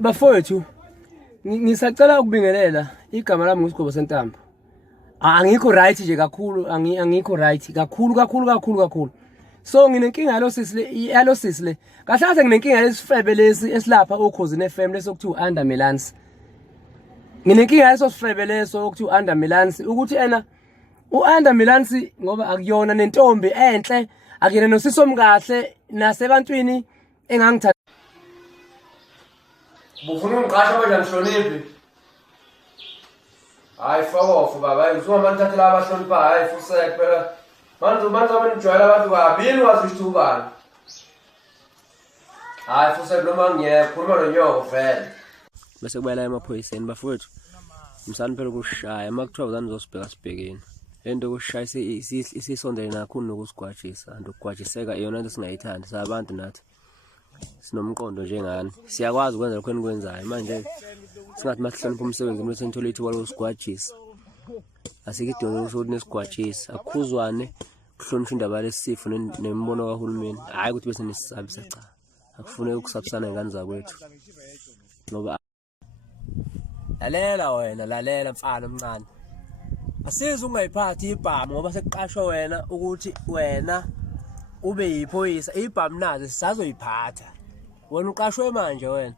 Bafowethu ngisacela ukubingelela igama lami nguSgwebo Sentambo. Angikho right nje kakhulu, angikho right kakhulu. So nginenkinga yalo sisile. Kahle kahle nginenkinga lesifebe lesi esilapha okhosini FM lesokuthiwa Ayanda Melansi. Nginenkinga leso sifebe leso okuthiwa Ayanda Melansi ukuthi uAyanda Melansi ngoba akuyona nentombi enhle, akuyena nosisomkahle nasebantwini engangithatha. Bufuna ungiqasha manje ngihloniphi? Hayi fokofu baba, usungamanithathela abahlonipha hayi fuseke phela. Manje abanijwayela abantu kabili wazishubana. Hayi fuseke noma ngiyakhuluma nonyoko vele. Bese kubayela emaphoyiseni bafowethu. Msani phela ukushaya makuthiwa uzani uzosibheka sibhekeni. Lento yokushaya isisondele nakhulu nokusigwajisa, andukugwajiseka iyona into singayithandi sabantu nathi. Sinomqondo njengani. Siyakwazi ukwenza lokho enikwenzayo manje singathi masihlonipha umsebenzi bese nithola ithi walosigwajisa. Asikidinga ukuthi nesigwajisa, akukhuzwane kuhlonishwa indaba lesifo nembono kahulumeni. Hayi ukuthi bese nisisabisa cha. Akufuneki ukusabisana ngane zakwethu. Ngoba lalela mfana omncane. Asiza ungayiphathi ibhamu ngoba sekuqashwa wena ukuthi wena ube yiphoyisa. Ibhamu nazo sisazoyiphatha. Wena uqashwe manje wena.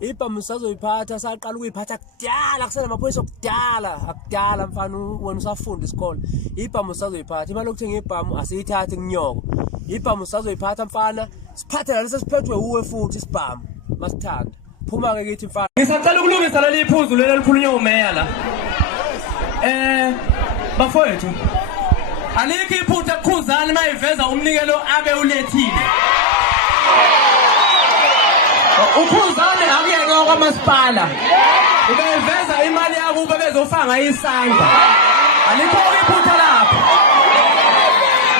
Ibhamu sisazoyiphatha, saqala ukuyiphatha kudala kusena amaphoyisa akudala mfana wena usafunda isikole. Ibhamu sisazoyiphatha. Imali yokuthenga ibhamu asiyithathi kunyoko. Ibhamu sisazoyiphatha mfana, siphathe nalesi siphethwe uwe futhi isibhamu. Masithanda. Phuma ke kithi mfana. Ngisacela ukulungisa leli iphuzu leli likhulunywa umeya la. Bafowethu. Alikho iphutha kukhuzani mayiveza umnikelo abe ulethile. Ukhuzani akuyeke kwamasipala. Ubeveza imali yakuba bezofanga isandla. Alikho iphutha lapho.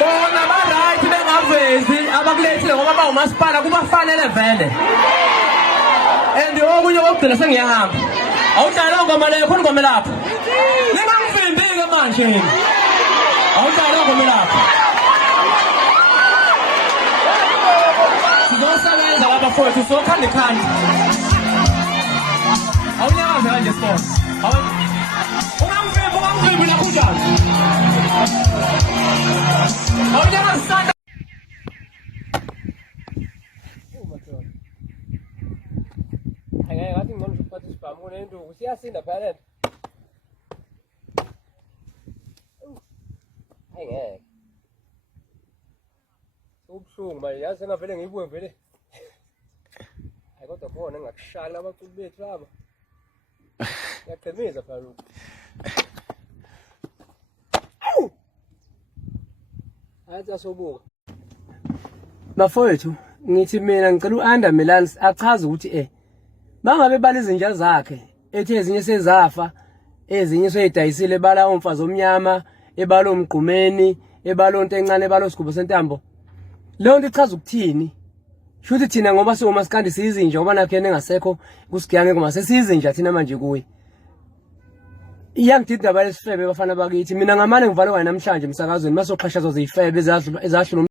Bona ba right bengavezi abakulethile ngoba ba umasipala kubafanele vele. Okunye okugcina sengiyahamba. Awudlala ngoma leyo khona ngoma lapho. Ningangivimbi-ke manje yini. Awudlala ngoma lapho. Sizosebenza lapha futhi sokhanda ikhanda. Awunyakaze kanje sport. Ungangivimbi lapho njalo. Awunyakaze sanda. Ngathi ngibona ukuphatha isibhamu nenduku siyasinda phela. Ngeke. Ubhlungu manje yazi sengavele ngiyibuye vele. Hayi kodwa khona engakushaya abaculi bethu laba. Yaqhemiza phela lokho. Hayi asobuka. Bafowethu, ngithi mina ngicela uAyanda Melansi achaze ukuthi bangabe bala izinja zakhe ethi ezinye sezafa, ezinye soyidayisile bala umfazi omnyama, ebala umgqumeni, ebala onto encane, ebala Sgwebo Sentambo. Leyo nto ichaza ukuthini? Shuthi thina ngoba siwomasikandi siyizinja ngoba nakhe engasekho kusigiyange kuma sesiyizinja thina manje kuwe. Iyangidida indaba lesifebe bafana bakithi. Mina ngamane ngivalwe namhlanje emsakazweni masoqhashazo zifebe ezahlula